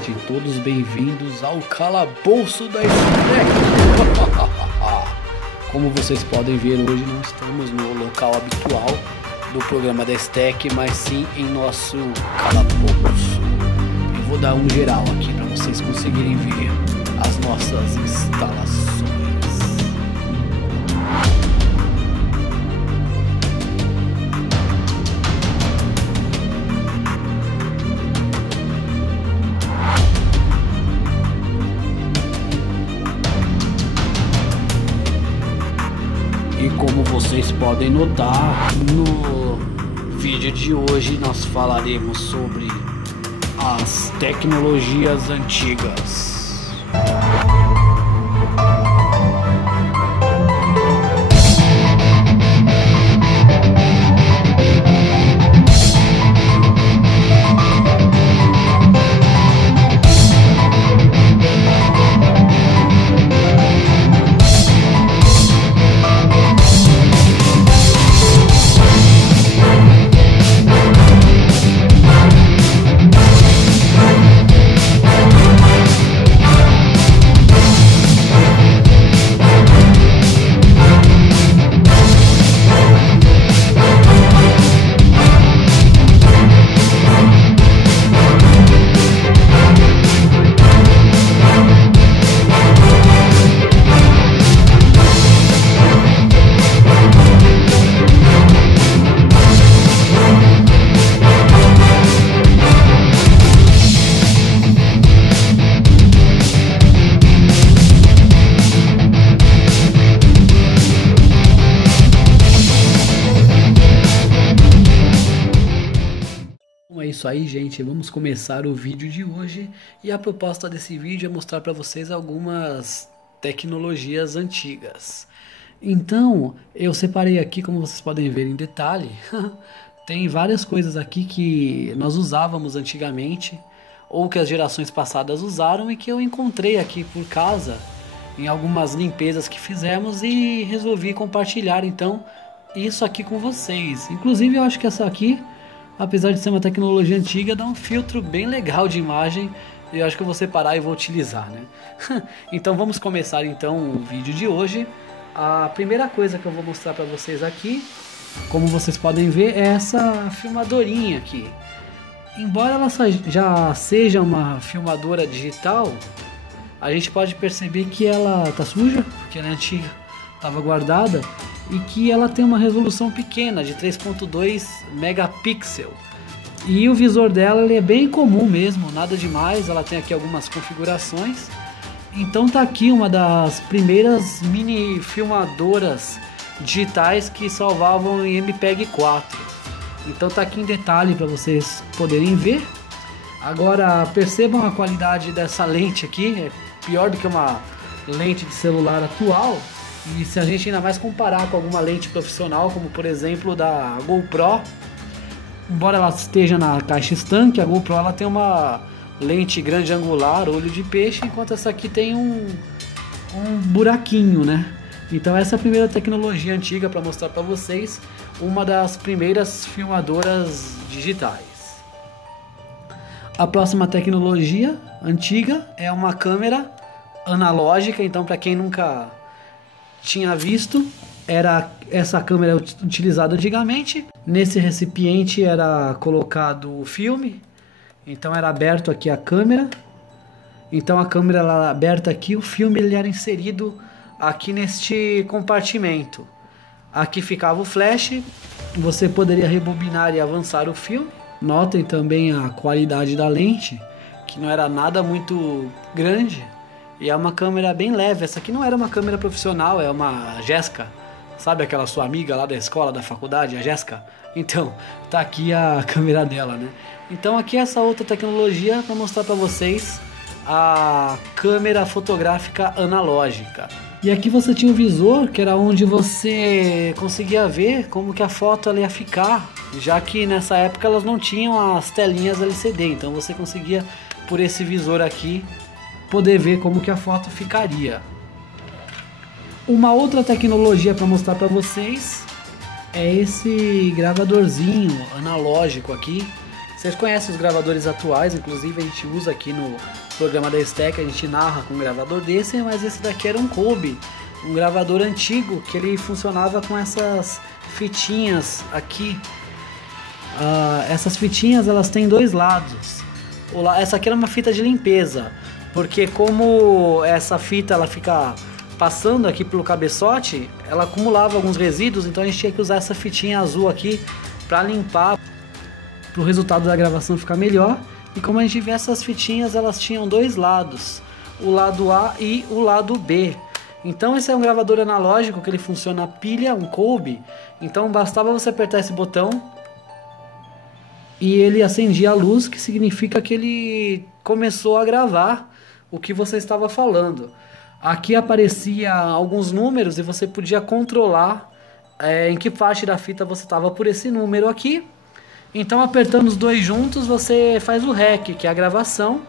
Sejam todos bem-vindos ao Calabouço da Stack. Como vocês podem ver, hoje não estamos no local habitual do programa da Stack, mas sim em nosso calabouço. Eu vou dar um geral aqui para vocês conseguirem ver as nossas instalações. E como vocês podem notar, no vídeo de hoje nós falaremos sobre as tecnologias antigas. É isso aí, gente, vamos começar o vídeo de hoje e a proposta desse vídeo é mostrar para vocês algumas tecnologias antigas. Então, eu separei aqui, como vocês podem ver em detalhe, tem várias coisas aqui que nós usávamos antigamente ou que as gerações passadas usaram e que eu encontrei aqui por casa em algumas limpezas que fizemos e resolvi compartilhar então isso aqui com vocês. Inclusive eu acho que essa aqui, apesar de ser uma tecnologia antiga, dá um filtro bem legal de imagem e eu acho que eu vou separar e vou utilizar, né? Então vamos começar então o vídeo de hoje. A primeira coisa que eu vou mostrar para vocês aqui, como vocês podem ver, é essa filmadorinha aqui. Embora ela já seja uma filmadora digital, a gente pode perceber que ela tá suja, porque ela é antiga, estava guardada, e que ela tem uma resolução pequena de 3.2 megapixels. E o visor dela ele é bem comum mesmo, nada demais. Ela tem aqui algumas configurações. Então tá aqui uma das primeiras mini filmadoras digitais que salvavam em MPEG 4. Então tá aqui em detalhe para vocês poderem ver. Agora percebam a qualidade dessa lente aqui, é pior do que uma lente de celular atual. E se a gente ainda mais comparar com alguma lente profissional, como por exemplo da GoPro, embora ela esteja na caixa estanque, a GoPro ela tem uma lente grande angular, olho de peixe, enquanto essa aqui tem um buraquinho, né? Então essa é a primeira tecnologia antiga para mostrar para vocês, uma das primeiras filmadoras digitais. A próxima tecnologia antiga é uma câmera analógica, então para quem nunca tinha visto, era essa câmera utilizada antigamente. Nesse recipiente era colocado o filme, então era aberto aqui a câmera. Então a câmera era aberta aqui, o filme ele era inserido aqui neste compartimento. Aqui ficava o flash, você poderia rebobinar e avançar o filme. Notem também a qualidade da lente, que não era nada muito grande. E é uma câmera bem leve. Essa aqui não era uma câmera profissional, é uma Jéssica. Sabe aquela sua amiga lá da escola, da faculdade, a Jéssica? Então, tá aqui a câmera dela, né? Então aqui essa outra tecnologia para mostrar para vocês a câmera fotográfica analógica. E aqui você tinha o visor, que era onde você conseguia ver como que a foto ela ia ficar, já que nessa época elas não tinham as telinhas LCD, então você conseguia, por esse visor aqui, poder ver como que a foto ficaria. Uma outra tecnologia para mostrar para vocês é esse gravadorzinho analógico aqui, Vocês conhecem os gravadores atuais, inclusive a gente usa aqui no programa da Stack, a gente narra com um gravador desse, mas esse daqui era um Kobe, um gravador antigo que ele funcionava com essas fitinhas aqui. Essas fitinhas elas têm dois lados. Essa aqui era uma fita de limpeza, porque como essa fita ela fica passando aqui pelo cabeçote, ela acumulava alguns resíduos, então a gente tinha que usar essa fitinha azul aqui para limpar, para o resultado da gravação ficar melhor. E como a gente vê, essas fitinhas elas tinham dois lados, o lado A e o lado B. Então esse é um gravador analógico que ele funciona a pilha, um Kobe. Então bastava você apertar esse botão e ele acendia a luz, que significa que ele começou a gravar o que você estava falando. Aqui aparecia alguns números e você podia controlar em que parte da fita você estava por esse número aqui. Então apertando os dois juntos você faz o REC, que é a gravação.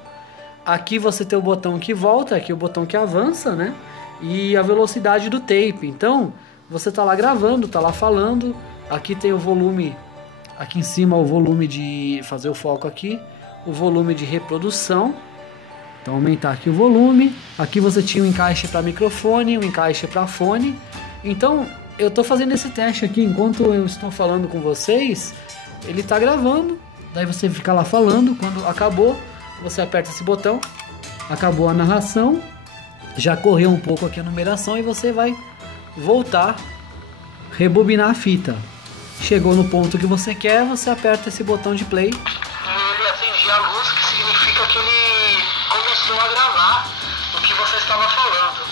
Aqui você tem o botão que volta, aqui o botão que avança, né? E a velocidade do tape. Então você está lá gravando, está lá falando. Aqui tem o volume, aqui em cima o volume de fazer o foco aqui, o volume de reprodução. Então aumentar aqui o volume. Aqui você tinha um encaixe para microfone, um encaixe para fone. Então eu estou fazendo esse teste aqui enquanto eu estou falando com vocês. Ele está gravando, daí você fica lá falando. Quando acabou, você aperta esse botão. Acabou a narração, já correu um pouco aqui a numeração e você vai voltar, rebobinar a fita. Chegou no ponto que você quer, você aperta esse botão de play. Ele acendia a luz, que significa que ele começou a gravar o que você estava falando.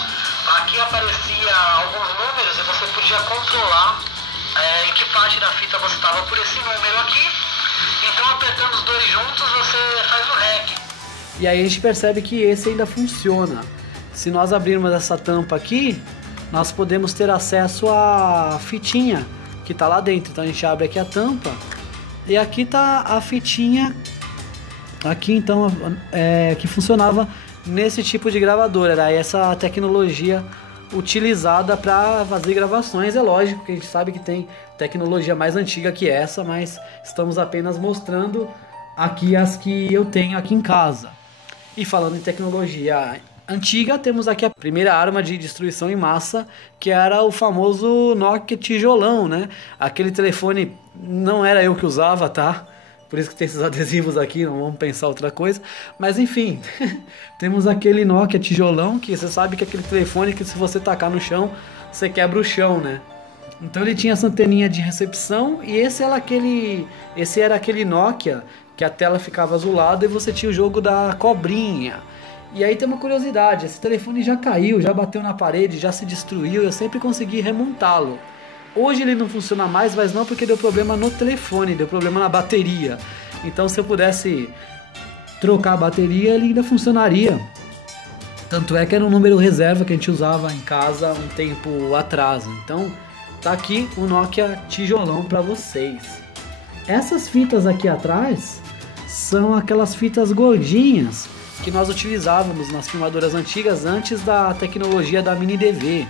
Aqui aparecia alguns números e você podia controlar em que parte da fita você estava por esse número aqui. Então apertando os dois juntos você faz o REC. E aí a gente percebe que esse ainda funciona. Se nós abrirmos essa tampa aqui, nós podemos ter acesso à fitinha que está lá dentro. Então a gente abre aqui a tampa e aqui está a fitinha aqui, então que funcionava nesse tipo de gravador. Era essa tecnologia utilizada para fazer gravações. É lógico que a gente sabe que tem tecnologia mais antiga que essa, mas estamos apenas mostrando aqui as que eu tenho aqui em casa. E falando em tecnologia antiga, temos aqui a primeira arma de destruição em massa, que era o famoso Nokia tijolão, né? Aquele telefone não era eu que usava, tá? Por isso que tem esses adesivos aqui, não vamos pensar outra coisa. Mas enfim, temos aquele Nokia tijolão, que você sabe que é aquele telefone que se você tacar no chão, você quebra o chão, né? Então ele tinha essa anteninha de recepção e esse era aquele Nokia que a tela ficava azulada e você tinha o jogo da cobrinha. E aí tem uma curiosidade, esse telefone já caiu, já bateu na parede, já se destruiu, eu sempre consegui remontá-lo. Hoje ele não funciona mais, mas não porque deu problema no telefone, deu problema na bateria. Então se eu pudesse trocar a bateria, ele ainda funcionaria. Tanto é que era um número reserva que a gente usava em casa um tempo atrás. Então tá aqui o Nokia tijolão para vocês. Essas fitas aqui atrás são aquelas fitas gordinhas que nós utilizávamos nas filmadoras antigas antes da tecnologia da mini DV.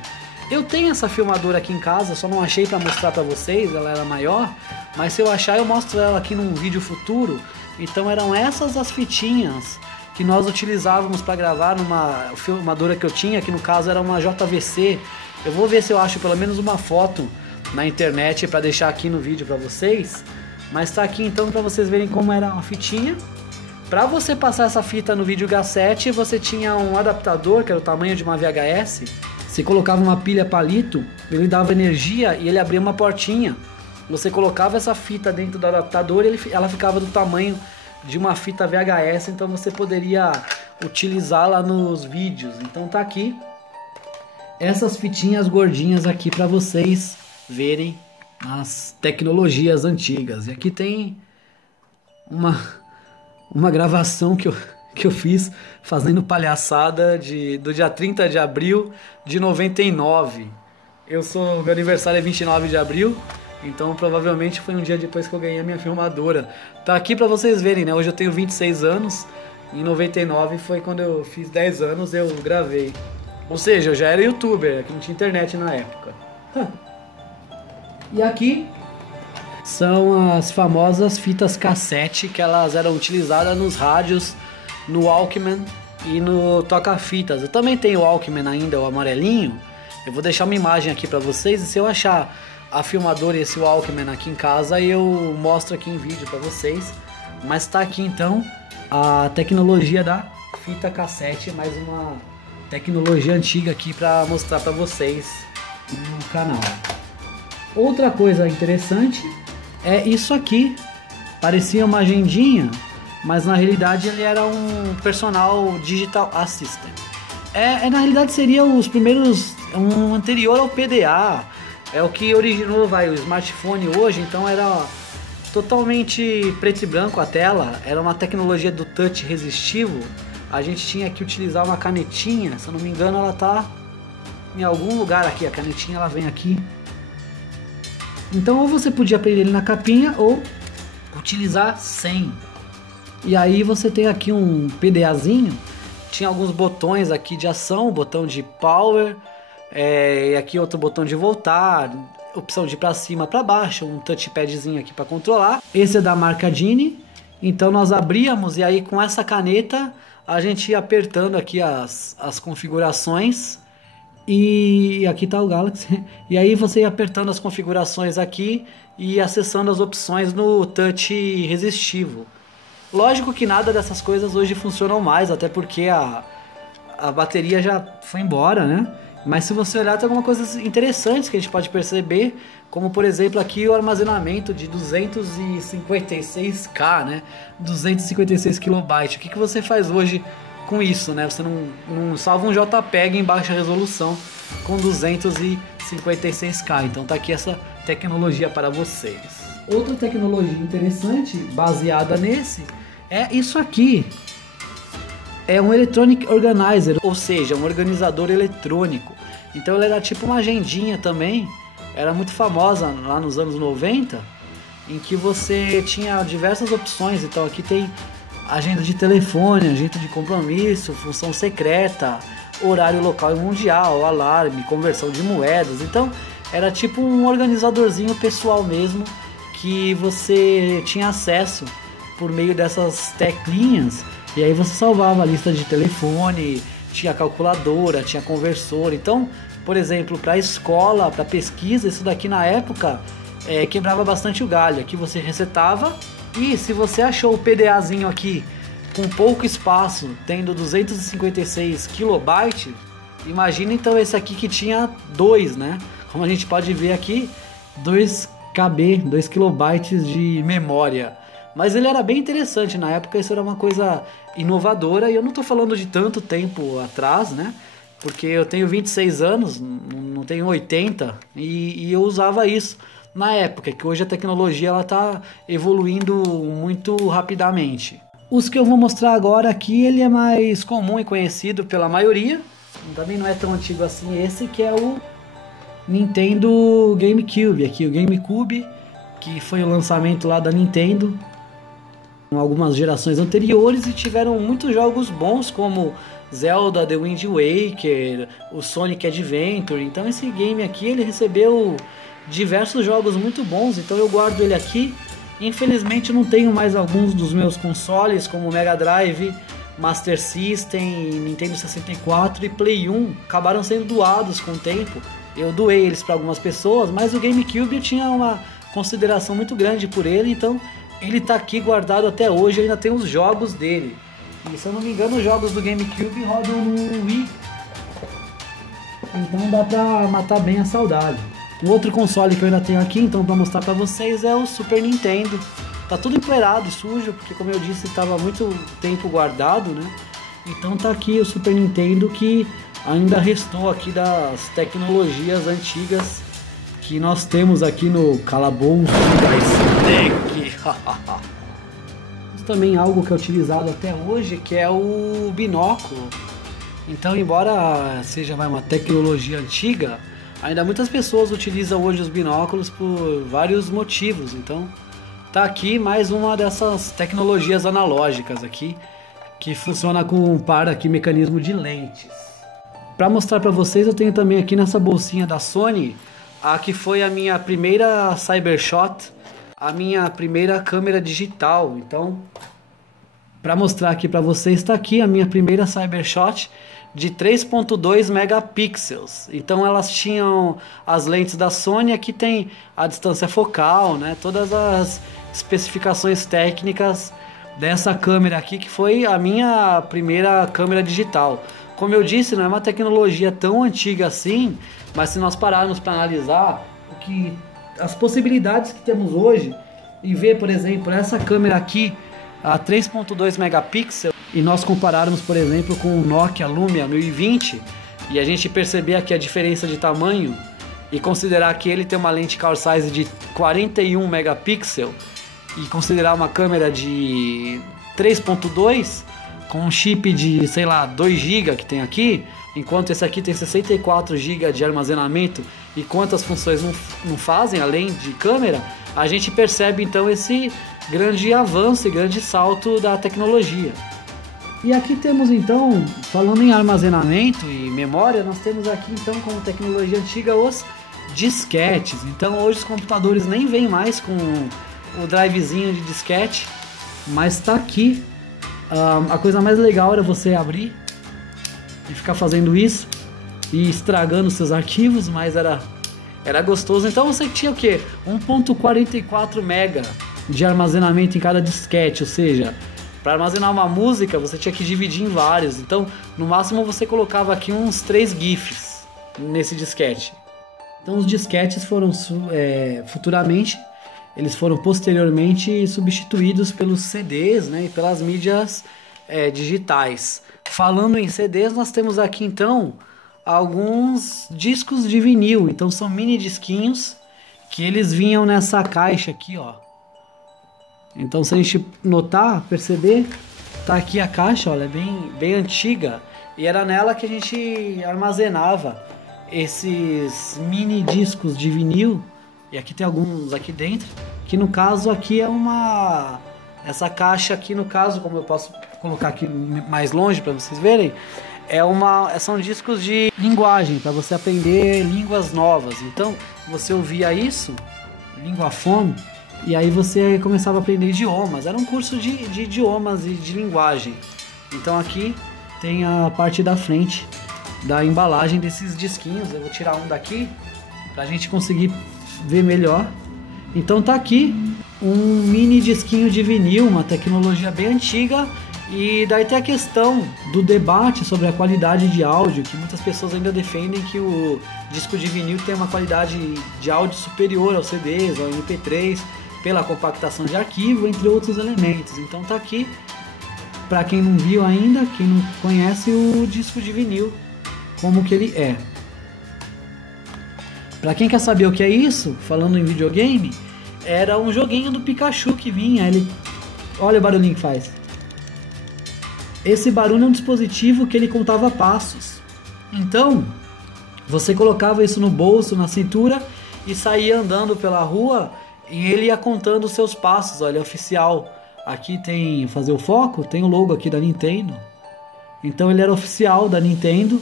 Eu tenho essa filmadora aqui em casa, só não achei para mostrar para vocês, ela era maior, mas se eu achar eu mostro ela aqui num vídeo futuro. Então eram essas as fitinhas que nós utilizávamos para gravar numa filmadora que eu tinha, que no caso era uma JVC. Eu vou ver se eu acho pelo menos uma foto na internet para deixar aqui no vídeo para vocês. Mas tá aqui então para vocês verem como era uma fitinha. Para você passar essa fita no videocassete, você tinha um adaptador, que era o tamanho de uma VHS. Você colocava uma pilha palito, ele dava energia e ele abria uma portinha. Você colocava essa fita dentro do adaptador e ela ficava do tamanho de uma fita VHS, então você poderia utilizá-la nos vídeos. Então tá aqui essas fitinhas gordinhas aqui para vocês verem as tecnologias antigas. E aqui tem uma gravação que eu fiz fazendo palhaçada do dia 30 de abril de 99. Meu aniversário é 29 de abril, então provavelmente foi um dia depois que eu ganhei a minha filmadora. Tá aqui pra vocês verem, né? Hoje eu tenho 26 anos, em 99 foi quando eu fiz 10 anos, eu gravei. Ou seja, eu já era youtuber, aqui não tinha internet na época. E aqui são as famosas fitas cassete, que elas eram utilizadas nos rádios, no Walkman e no toca-fitas. Eu também tenho o Walkman ainda, o amarelinho. Eu vou deixar uma imagem aqui para vocês, e se eu achar a filmadora e esse Walkman aqui em casa, eu mostro aqui em vídeo para vocês. Mas tá aqui então a tecnologia da fita cassete, mais uma tecnologia antiga aqui para mostrar para vocês no canal. Outra coisa interessante é isso aqui. Parecia uma agendinha, mas na realidade ele era um personal digital assistant. Na realidade seria os primeiros, um anterior ao PDA. É o que originou o smartphone hoje. Então era totalmente preto e branco a tela. Era uma tecnologia do touch resistivo. A gente tinha que utilizar uma canetinha. Se eu não me engano, ela tá em algum lugar aqui. A canetinha ela vem aqui. Então ou você podia prender ele na capinha ou utilizar sem. E aí você tem aqui um PDAzinho. Tinha alguns botões aqui de ação, botão de power, e aqui outro botão de voltar, opção de ir para cima, para baixo, um touchpadzinho aqui para controlar. Esse é da marca Genie. Então nós abríamos e aí com essa caneta a gente ia apertando aqui as configurações. E aqui tá o Galaxy. E aí você ia apertando as configurações aqui e acessando as opções no touch resistivo. Lógico que nada dessas coisas hoje funcionam mais, até porque a bateria já foi embora, né? Mas se você olhar, tem algumas coisas interessantes que a gente pode perceber, como por exemplo aqui o armazenamento de 256K, né? 256 KB. O que você faz hoje com isso, né? Você não salva um JPEG em baixa resolução com 256K. Então tá aqui essa tecnologia para vocês. Outra tecnologia interessante baseada nesse é isso aqui. É um Electronic Organizer, ou seja, um organizador eletrônico. Então ele era tipo uma agendinha também. Era muito famosa lá nos anos 90, em que você tinha diversas opções. Então aqui tem agenda de telefone, agenda de compromisso, função secreta, horário local e mundial, alarme, conversão de moedas. Então era tipo um organizadorzinho pessoal mesmo, que você tinha acesso por meio dessas teclinhas. E aí você salvava a lista de telefone, tinha calculadora, tinha conversor. Então, por exemplo, para escola, para pesquisa, isso daqui na época quebrava bastante o galho. Aqui você resetava. E se você achou o PDAzinho aqui com pouco espaço, tendo 256 KB, imagina então esse aqui que tinha 2, né? Como a gente pode ver aqui, 2 KB, 2 KB de memória. Mas ele era bem interessante na época, isso era uma coisa inovadora. E eu não estou falando de tanto tempo atrás, né? Porque eu tenho 26 anos, não tenho 80, e eu usava isso na época, que hoje a tecnologia ela está evoluindo muito rapidamente. Os que eu vou mostrar agora aqui, ele é mais comum e conhecido pela maioria, também não é tão antigo assim esse, que é o Nintendo GameCube. Aqui o GameCube, que foi o lançamento lá da Nintendo com algumas gerações anteriores, e tiveram muitos jogos bons como Zelda, The Wind Waker, o Sonic Adventure. Então esse game aqui ele recebeu diversos jogos muito bons, então eu guardo ele aqui. Infelizmente eu não tenho mais alguns dos meus consoles, como Mega Drive, Master System, Nintendo 64 e Play 1, acabaram sendo doados com o tempo. Eu doei eles para algumas pessoas, mas o GameCube eu tinha uma consideração muito grande por ele, então ele tá aqui guardado até hoje. Eu ainda tenho os jogos dele, e se eu não me engano os jogos do GameCube rodam no Wii, então dá pra matar bem a saudade. Um outro console que eu ainda tenho aqui, então, para mostrar para vocês, é o Super Nintendo. Tá tudo empoeirado e sujo, porque como eu disse, estava muito tempo guardado, né? Então tá aqui o Super Nintendo, que ainda restou aqui das tecnologias antigas que nós temos aqui no calabouço da Snack. Também algo que é utilizado até hoje, que é o binóculo. Então, embora seja uma tecnologia antiga, ainda muitas pessoas utilizam hoje os binóculos por vários motivos. Então tá aqui mais uma dessas tecnologias analógicas aqui, que funciona com um par aqui mecanismo de lentes. Para mostrar para vocês, eu tenho também aqui nessa bolsinha da Sony a que foi a minha primeira Cybershot, a minha primeira câmera digital. Então, para mostrar aqui para vocês, está aqui a minha primeira Cybershot de 3.2 megapixels. Então elas tinham as lentes da Sony, aqui tem a distância focal, né? Todas as especificações técnicas dessa câmera aqui, que foi a minha primeira câmera digital. Como eu disse, não é uma tecnologia tão antiga assim, mas se nós pararmos para analisar as possibilidades que temos hoje e ver, por exemplo, essa câmera aqui a 3.2 megapixels e nós compararmos, por exemplo, com o Nokia Lumia 1020 e a gente perceber aqui a diferença de tamanho e considerar que ele tem uma lente Core Size de 41 megapixels e considerar uma câmera de 3.2 com um chip de, sei lá, 2 GB que tem aqui, enquanto esse aqui tem 64 GB de armazenamento e quantas funções não fazem além de câmera, a gente percebe então esse grande avanço e grande salto da tecnologia. E aqui temos então, falando em armazenamento e memória, nós temos aqui então como tecnologia antiga os disquetes. Então hoje os computadores nem vêm mais com o drivezinho de disquete, mas está aqui. A coisa mais legal era você abrir e ficar fazendo isso e estragando seus arquivos, mas era gostoso. Então você tinha o que? 1.44 mega de armazenamento em cada disquete, ou seja, para armazenar uma música você tinha que dividir em vários. Então no máximo você colocava aqui uns 3 GIFs nesse disquete. Então os disquetes foram futuramente, eles foram posteriormente substituídos pelos CDs, né, e pelas mídias digitais. Falando em CDs, nós temos aqui então alguns discos de vinil. Então são mini disquinhos que eles vinham nessa caixa aqui, ó. Então se a gente notar, perceber, tá aqui a caixa, olha, é bem antiga. E era nela que a gente armazenava esses mini discos de vinil. E aqui tem alguns aqui dentro, que no caso aqui é essa caixa aqui, no caso, como eu posso colocar aqui mais longe para vocês verem, são discos de linguagem, para você aprender línguas novas. Então você ouvia isso, Linguafone, e aí você começava a aprender idiomas. Era um curso de idiomas e de linguagem. Então aqui tem a parte da frente da embalagem desses disquinhos. Eu vou tirar um daqui para a gente conseguir ver melhor. Então tá aqui um mini disquinho de vinil, uma tecnologia bem antiga. E daí tem a questão do debate sobre a qualidade de áudio, que muitas pessoas ainda defendem que o disco de vinil tem uma qualidade de áudio superior aos CDs, ao MP3, pela compactação de arquivo, entre outros elementos. Então tá aqui, para quem não viu ainda, quem não conhece o disco de vinil, como que ele é. Para quem quer saber o que é isso, falando em videogame, era um joguinho do Pikachu que vinha. Olha o barulhinho que faz. Esse barulho é um dispositivo que ele contava passos. Então, você colocava isso no bolso, na cintura, e saía andando pela rua e ele ia contando os seus passos. Olha, é oficial. Aqui tem, fazer o foco, tem o logo aqui da Nintendo. Então ele era oficial da Nintendo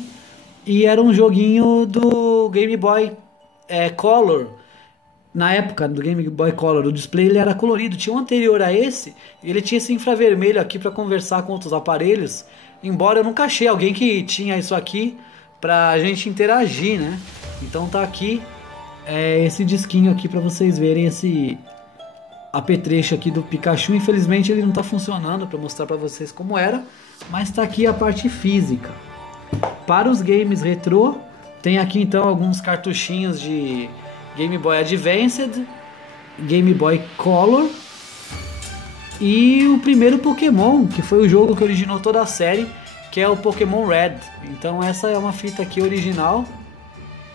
e era um joguinho do Game Boy Color. Na época do Game Boy Color, o display ele era colorido. Tinha um anterior a esse, e ele tinha esse infravermelho aqui para conversar com outros aparelhos. Embora eu nunca achei alguém que tinha isso aqui pra gente interagir, né? Então tá aqui esse disquinho aqui para vocês verem esse apetrecho aqui do Pikachu. Infelizmente ele não tá funcionando para mostrar para vocês como era, mas tá aqui a parte física. Para os games retrô, tem aqui então alguns cartuchinhos de Game Boy Advanced, Game Boy Color e o primeiro Pokémon, que foi o jogo que originou toda a série, que é o Pokémon Red. Então essa é uma fita aqui original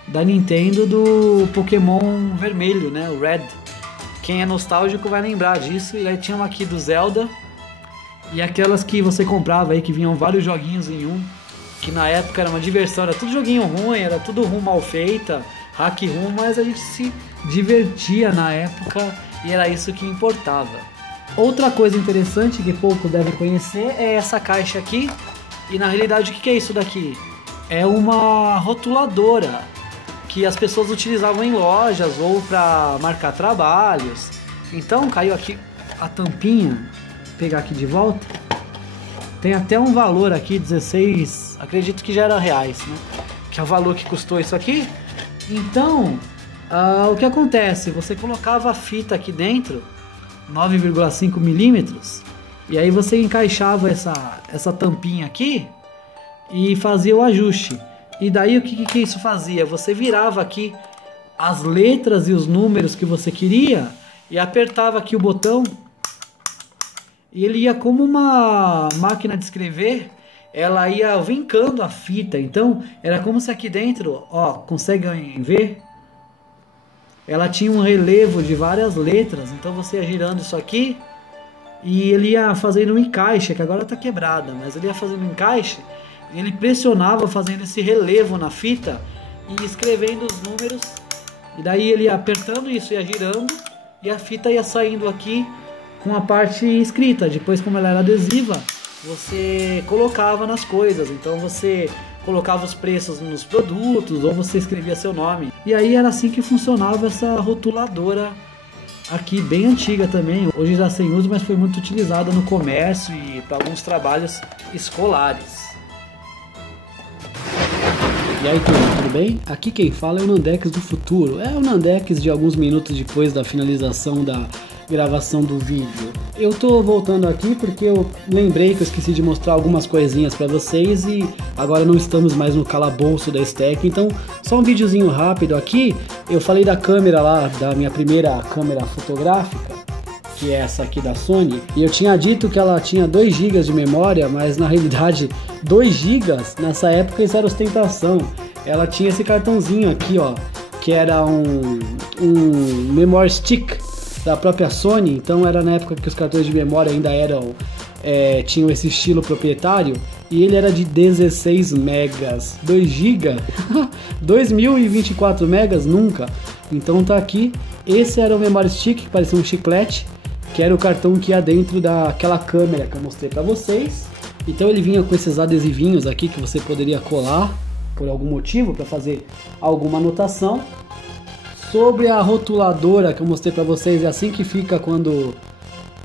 da Nintendo do Pokémon vermelho, né, o Red. Quem é nostálgico vai lembrar disso. E aí tinha uma aqui do Zelda e aquelas que você comprava aí, que vinham vários joguinhos em um, que na época era uma diversão, era tudo joguinho ruim, era tudo ROM mal feita, hack ROM, mas a gente se divertia na época e era isso que importava. Outra coisa interessante que poucos devem conhecer é essa caixa aqui. E na realidade o que é isso daqui? É uma rotuladora que as pessoas utilizavam em lojas ou para marcar trabalhos. Então caiu aqui a tampinha, vou pegar aqui de volta. Tem até um valor aqui, 16, acredito que já era reais, né? Que é o valor que custou isso aqui. Então, o que acontece? Você colocava a fita aqui dentro, 9,5 milímetros, e aí você encaixava essa tampinha aqui e fazia o ajuste. E daí o que isso fazia? Você virava aqui as letras e os números que você queria e apertava aqui o botão e ele ia como uma máquina de escrever, ela ia vincando a fita. Então era como se aqui dentro, ó, conseguem ver? Ela tinha um relevo de várias letras, então você ia girando isso aqui e ele ia fazendo um encaixe, que agora está quebrada, mas ele ia fazendo um encaixe e ele pressionava fazendo esse relevo na fita e escrevendo os números, e daí ele ia apertando isso, ia girando e a fita ia saindo aqui com a parte escrita. Depois, como ela era adesiva, você colocava nas coisas, então você colocava os preços nos produtos ou você escrevia seu nome. E aí era assim que funcionava essa rotuladora aqui, bem antiga também, hoje já sem uso, mas foi muito utilizada no comércio e para alguns trabalhos escolares. E aí, turma, tudo bem? Aqui quem fala é o Nandex do futuro. É o Nandex de alguns minutos depois da finalização da gravação do vídeo. Eu tô voltando aqui porque eu lembrei que eu esqueci de mostrar algumas coisinhas para vocês e agora não estamos mais no calabouço da Stack, então só um videozinho rápido aqui. Eu falei da câmera lá, da minha primeira câmera fotográfica, que é essa aqui da Sony, e eu tinha dito que ela tinha 2 GB de memória, mas na realidade 2 GB nessa época isso era ostentação. Ela tinha esse cartãozinho aqui, ó, que era um memory stick da própria Sony. Então era na época que os cartões de memória ainda eram tinham esse estilo proprietário, e ele era de 16 megas. 2 GB 2024 megas nunca. Então tá aqui, esse era o memory stick que parecia um chiclete, que era o cartão que ia dentro daquela câmera que eu mostrei pra vocês. Então ele vinha com esses adesivinhos aqui que você poderia colar por algum motivo para fazer alguma anotação. Sobre a rotuladora que eu mostrei pra vocês, é assim que fica quando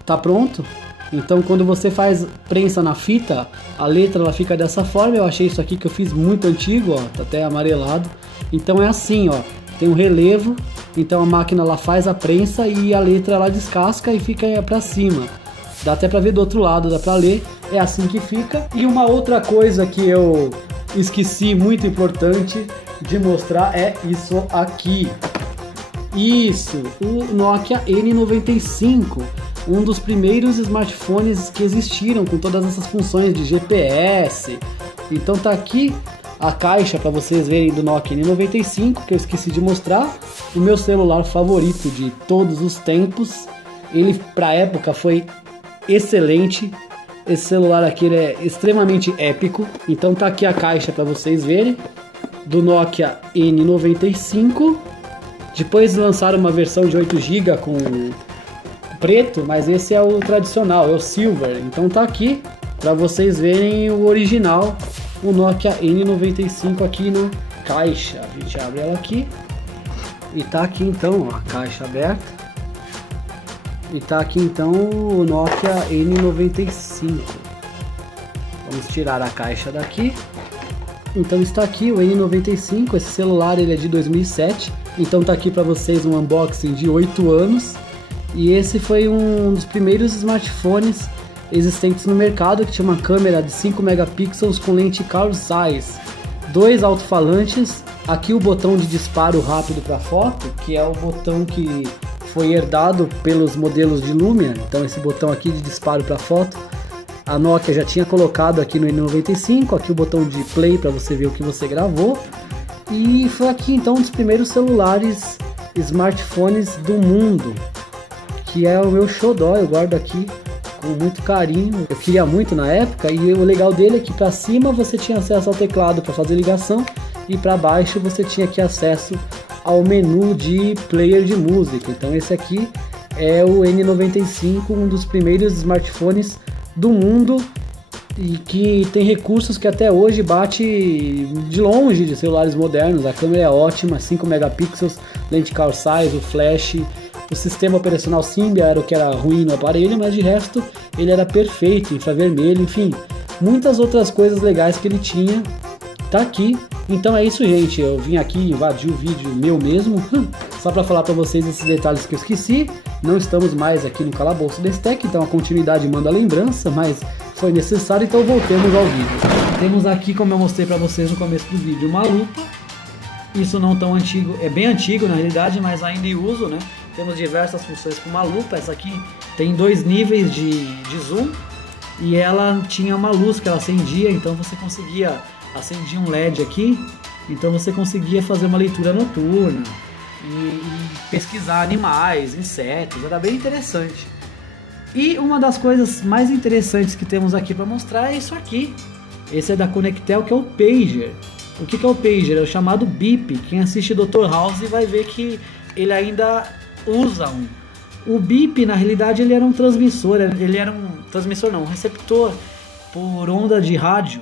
tá pronto. Então quando você faz prensa na fita, a letra ela fica dessa forma. Eu achei isso aqui que eu fiz muito antigo, ó, tá até amarelado. Então é assim, ó, tem um relevo, então a máquina ela faz a prensa e a letra ela descasca e fica pra cima. Dá até pra ver do outro lado, dá pra ler, é assim que fica. E uma outra coisa que eu esqueci, muito importante de mostrar, é isso aqui. Isso, o Nokia N95, um dos primeiros smartphones que existiram com todas essas funções de GPS. Então tá aqui a caixa para vocês verem do Nokia N95, que eu esqueci de mostrar. O meu celular favorito de todos os tempos. Ele pra época foi excelente. Esse celular aqui ele é extremamente épico. Então tá aqui a caixa para vocês verem do Nokia N95. Depois lançaram uma versão de 8 GB com preto, mas esse é o tradicional, é o Silver. Então tá aqui para vocês verem o original, o Nokia N95 aqui na caixa. A gente abre ela aqui e tá aqui então, ó, a caixa aberta. E tá aqui então o Nokia N95. Vamos tirar a caixa daqui. Então está aqui o N95, esse celular ele é de 2007. Então tá aqui para vocês um unboxing de 8 anos. E esse foi um dos primeiros smartphones existentes no mercado, que tinha uma câmera de 5 megapixels com lente Carl Zeiss, 2 alto-falantes, aqui o botão de disparo rápido para foto, que é o botão que foi herdado pelos modelos de Lumia. Então esse botão aqui de disparo para foto, a Nokia já tinha colocado aqui no N95, aqui o botão de play para você ver o que você gravou. E foi aqui então um dos primeiros celulares smartphones do mundo, que é o meu xodó, eu guardo aqui com muito carinho. Eu queria muito na época, e o legal dele é que para cima você tinha acesso ao teclado para fazer ligação e para baixo você tinha aqui acesso ao menu de player de música. Então esse aqui é o N95, um dos primeiros smartphones do mundo e que tem recursos que até hoje bate de longe de celulares modernos. A câmera é ótima, 5 megapixels, lente Carl Zeiss, o flash O sistema operacional Symbian era o que era ruim no aparelho, mas de resto ele era perfeito, infravermelho, enfim, muitas outras coisas legais que ele tinha, tá aqui. Então é isso, gente, eu vim aqui invadir o vídeo meu mesmo, só para falar para vocês esses detalhes que eu esqueci. Não estamos mais aqui no calabouço da Stack, então a continuidade manda lembrança, mas foi necessário, então voltemos ao vídeo. Temos aqui, como eu mostrei para vocês no começo do vídeo, uma lupa. Isso não tão antigo, é bem antigo na realidade, mas ainda em uso, né? Temos diversas funções com uma lupa. Essa aqui tem 2 níveis de zoom e ela tinha uma luz que ela acendia, então você conseguia acendia um LED aqui, então você conseguia fazer uma leitura noturna e pesquisar animais, insetos, era bem interessante. E uma das coisas mais interessantes que temos aqui para mostrar é isso aqui. Esse é da Conectel, que é o Pager. O que é o Pager? É o chamado Beep. Quem assiste Dr. House vai ver que ele ainda usa um. O Beep, na realidade, ele era um transmissor, um receptor por onda de rádio,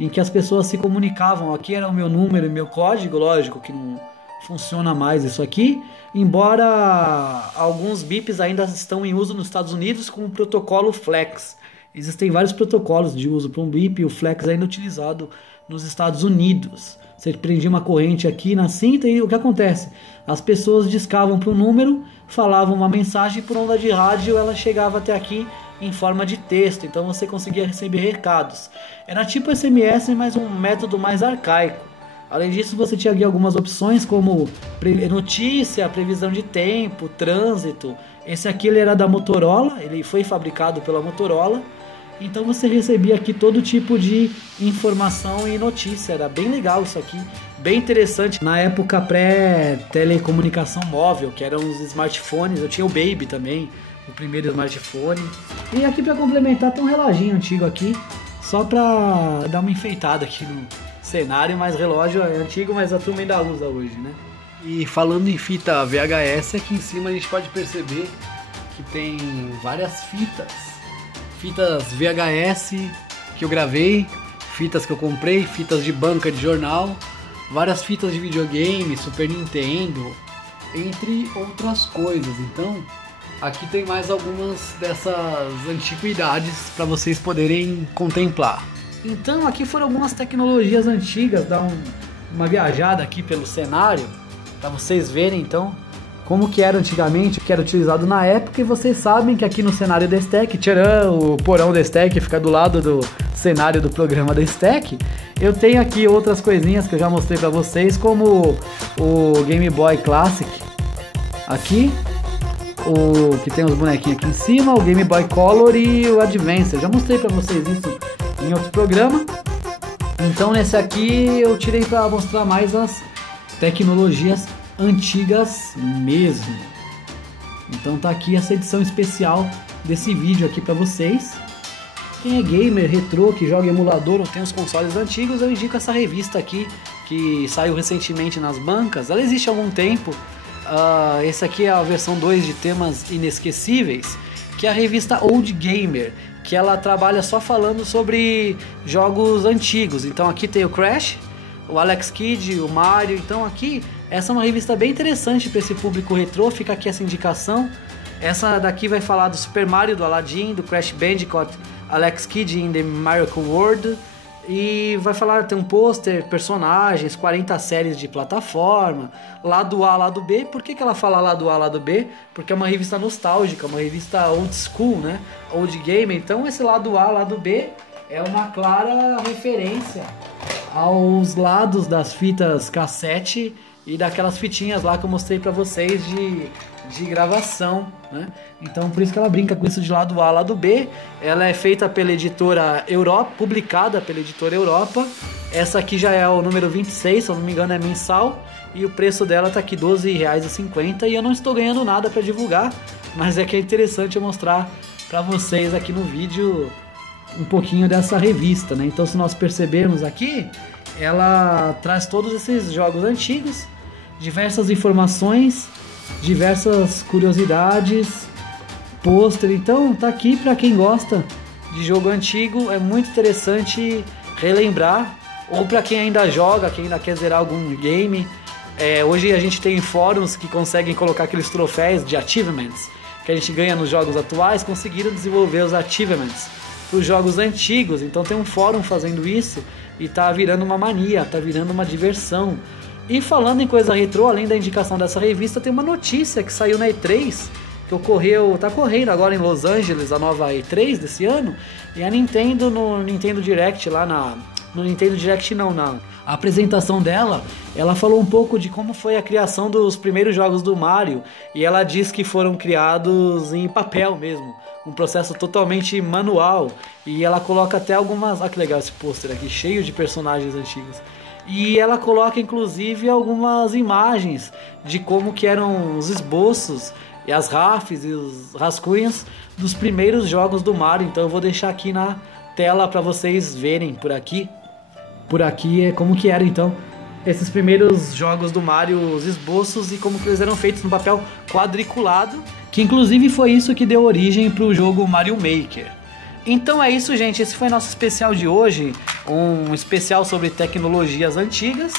em que as pessoas se comunicavam. Aqui era o meu número e meu código, lógico que não funciona mais isso aqui, embora alguns bips ainda estão em uso nos Estados Unidos com o protocolo Flex. Existem vários protocolos de uso para um bip e o Flex ainda é utilizado nos Estados Unidos. Você prendia uma corrente aqui na cinta e o que acontece? As pessoas discavam para o número, falavam uma mensagem e por onda de rádio ela chegava até aqui em forma de texto, então você conseguia receber recados. Era tipo SMS, mas um método mais arcaico. Além disso, você tinha aqui algumas opções como notícia, previsão de tempo, trânsito. Esse aqui ele era da Motorola, ele foi fabricado pela Motorola. Então você recebia aqui todo tipo de informação e notícia. Era bem legal isso aqui, bem interessante. Na época pré-telecomunicação móvel, que eram os smartphones, eu tinha o Baby também, o primeiro smartphone. E aqui para complementar tem um reloginho antigo aqui, só para dar uma enfeitada aqui no cenário, mas relógio é antigo, mas a turma ainda usa hoje, né? E falando em fita VHS, aqui em cima a gente pode perceber que tem várias fitas VHS que eu gravei, fitas que eu comprei, fitas de banca de jornal, várias fitas de videogame, Super Nintendo, entre outras coisas. Então aqui tem mais algumas dessas antiguidades para vocês poderem contemplar. Então aqui foram algumas tecnologias antigas, dá uma viajada aqui pelo cenário, para vocês verem então como que era antigamente, o que era utilizado na época. E vocês sabem que aqui no cenário da Stack, tcharam, o porão da Stack fica do lado do cenário do programa da Stack. Eu tenho aqui outras coisinhas que eu já mostrei para vocês, como o Game Boy Classic, aqui, o que tem os bonequinhos aqui em cima, o Game Boy Color e o Advance. Eu já mostrei para vocês isso em outro programa. Então nesse aqui eu tirei para mostrar mais as tecnologias antigas mesmo. Então tá aqui essa edição especial desse vídeo aqui para vocês. Quem é gamer, retrô, que joga emulador ou tem os consoles antigos, eu indico essa revista aqui, que saiu recentemente nas bancas. Ela existe há algum tempo. Esse aqui é a versão 2 de temas inesquecíveis, que é a revista Old Gamer, que ela trabalha só falando sobre jogos antigos. Então aqui tem o Crash, o Alex Kidd, o Mario. Então aqui, essa é uma revista bem interessante para esse público retrô, fica aqui essa indicação. Essa daqui vai falar do Super Mario, do Aladdin, do Crash Bandicoot, Alex Kidd in the Miracle World. E vai falar, tem um pôster, personagens, 40 séries de plataforma, lado A, lado B. Por que ela fala lado A, lado B? Porque é uma revista nostálgica, uma revista old school, né? Old Gamer. Então esse lado A, lado B é uma clara referência aos lados das fitas cassete e daquelas fitinhas lá que eu mostrei pra vocês de gravação, né? Então por isso que ela brinca com isso de lado A, lado B. Ela é feita pela editora Europa, publicada pela editora Europa. Essa aqui já é o número 26, se eu não me engano é mensal, e o preço dela tá aqui R$12,50, e eu não estou ganhando nada para divulgar, mas é que é interessante eu mostrar para vocês aqui no vídeo um pouquinho dessa revista, né? Então se nós percebermos aqui, ela traz todos esses jogos antigos, diversas informações, diversas curiosidades, pôster. Então tá aqui para quem gosta de jogo antigo, é muito interessante relembrar, ou para quem ainda joga, quem ainda quer zerar algum game, Hoje a gente tem fóruns que conseguem colocar aqueles troféus de achievements que a gente ganha nos jogos atuais, conseguiram desenvolver os achievements para os jogos antigos. Então tem um fórum fazendo isso e tá virando uma mania, tá virando uma diversão. E falando em coisa retrô, além da indicação dessa revista, tem uma notícia que saiu na E3, que tá correndo agora em Los Angeles, a nova E3 desse ano, e a Nintendo no Nintendo Direct no Nintendo Direct não, na apresentação dela, ela falou um pouco de como foi a criação dos primeiros jogos do Mario, e ela diz que foram criados em papel mesmo, um processo totalmente manual, e ela coloca até algumas... Ah, que legal esse pôster aqui, cheio de personagens antigos. E ela coloca inclusive algumas imagens de como que eram os esboços e as RAFs e os rascunhos dos primeiros jogos do Mario. Então eu vou deixar aqui na tela para vocês verem por aqui. Por aqui é como que era então esses primeiros jogos do Mario, os esboços e como que eles eram feitos no papel quadriculado, que inclusive foi isso que deu origem para o jogo Mario Maker. Então é isso, gente, esse foi nosso especial de hoje, um especial sobre tecnologias antigas,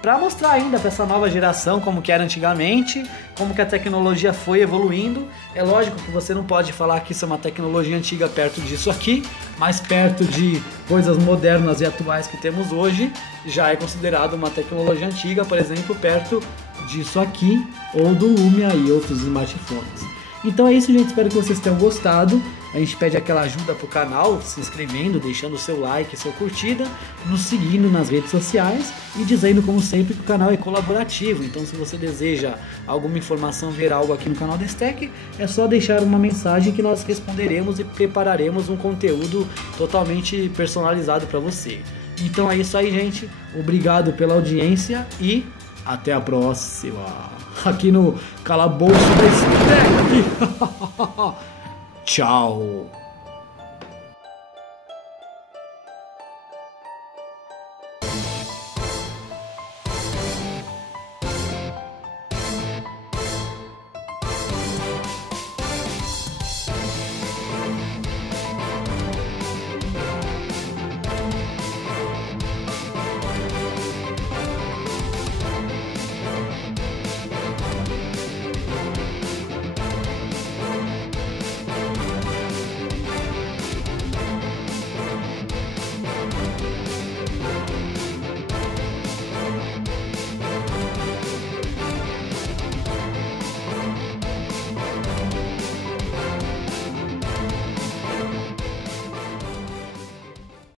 para mostrar ainda para essa nova geração como que era antigamente, como que a tecnologia foi evoluindo. É lógico que você não pode falar que isso é uma tecnologia antiga perto disso aqui, mas perto de coisas modernas e atuais que temos hoje, já é considerado uma tecnologia antiga, por exemplo, perto disso aqui, ou do Lumia e outros smartphones. Então é isso, gente, espero que vocês tenham gostado. A gente pede aquela ajuda pro canal, se inscrevendo, deixando o seu like, sua curtida, nos seguindo nas redes sociais e dizendo, como sempre, que o canal é colaborativo. Então se você deseja alguma informação, ver algo aqui no canal Destec, é só deixar uma mensagem que nós responderemos e prepararemos um conteúdo totalmente personalizado para você. Então é isso aí, gente. Obrigado pela audiência e até a próxima. Aqui no Calabouço da Destec. Tchau.